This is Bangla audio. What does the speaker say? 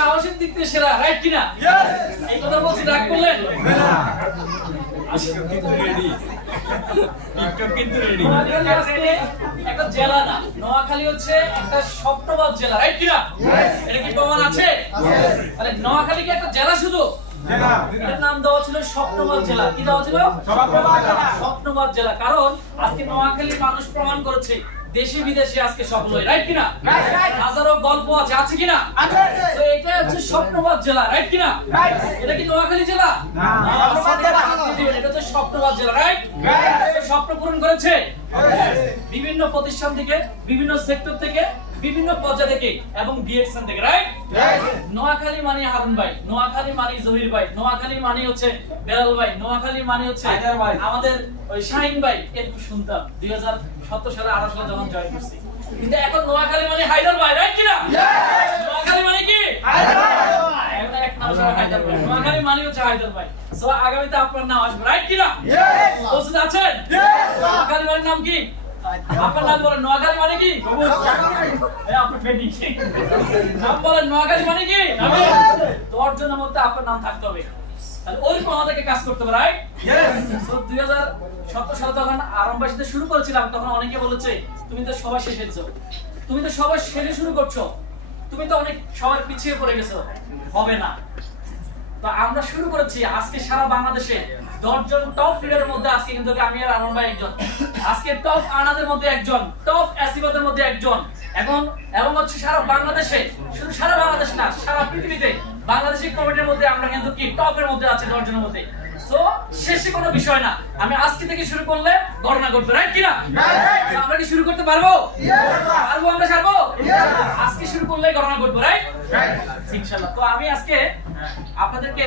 সাহসের দিক থেকে সেরা, রাইট কিনা? এই কথা বলছি, রাগ করলেন? নোয়াখালী আজকে একটা জেলা না, নোয়াখালী হচ্ছে একটা স্বপ্নবাদ জেলা, রাইট কিনা? এটা কি প্রমাণ আছে? তাহলে নোয়াখালী কি একটা জেলা শুধু? এর নাম দেওয়া ছিল স্বপ্নবাদ জেলা। কি দেওয়া ছিল? স্বপ্নবাদ জেলা। কারণ আজকে নোয়াখালীর মানুষ প্রমাণ করেছে দেশে বিদেশে আজকে সফল হয়, রাইট কিনা? হাজারো গল্প আছে, আছে কিনা? তো এটা হচ্ছে স্বপ্নবাদ জেলা, রাইট কিনা? এটা কি নোয়াখালী জেলা? এটা হচ্ছে স্বপ্নবাদ জেলা, রাইট? স্বপ্ন পূরণ করেছে বিভিন্ন প্রতিষ্ঠান থেকে, বিভিন্ন সেক্টর থেকে, বিভিন্ন পর্যায় থেকে এবং ডিএকশন থেকে, রাইট? নোয়াখালী মানে হারুন ভাই, নোয়াখালী মানে জহির ভাই, নোয়াখালী মানে হচ্ছে বেলাল ভাই, নোয়াখালী মানে হচ্ছে আমাদের ওই শাহিন ভাই। একটু শুনতাম 2017 সালে 18 সালে যখন জয়েন করছি, কিন্তু এখন নোয়াখালী মানে হায়দার ভাই, রাইট কিনা? নোয়াখালী মানে কি? হায়দার ভাই। এখন এক নাম সবাই হায়দার ভাই, নোয়াখালী মানে হচ্ছে হায়দার ভাই। সো আগামীতে আপনার নাম আসবে, রাইট কিনা? প্রস্তুত আছেন? নোয়াখালী মানে নাম কি? আপনার নাম বলেন। নোয়াখালী মানে কি? আপনার ফেডিং নাম বলেন। নোয়াখালী মানে কি? 10 জনের মধ্যে আপনার নাম থাকতে হবে। তাহলে ওইরকম আমাদেরকে কাজ করতে হবে, রাইট? 2017 সালে যখন আরম্ভে শুরু করেছিলাম, তখন অনেকে বলেছে তুমি তো সবার শেষে এসেছো, তুমি তো সবার শেষে শুরু করছো, তুমি তো অনেক সবার পিছিয়ে পড়ে গেছো, হবে না। তো আমরা শুরু করেছি। আজকে সারা বাংলাদেশে 10 জন টপ লিডারের মধ্যে আজকে কিন্তু আমি আর আনন্দ ভাই একজন, আজকে টপ আনাদের মধ্যে একজন, টপ অ্যাসিবাদের মধ্যে একজন, এবং হচ্ছে সারা বাংলাদেশে, শুধু সারা বাংলাদেশ না, সারা পৃথিবীতে বাংলাদেশি কমিটির মধ্যে আমরা কিন্তু কি টপের মধ্যে আছি, 10 জনের মধ্যে। সো শেষে কোনো বিষয় না, আমি আজকে থেকে শুরু করলে গণনা করতে, রাইট কিনা? আমরা কি শুরু করতে পারবো? পারবো, আমরা পারবো। আজকে শুরু করলে গণনা করবো, রাইট? ইনশাআল্লাহ। তো আমি আজকে আপনাদেরকে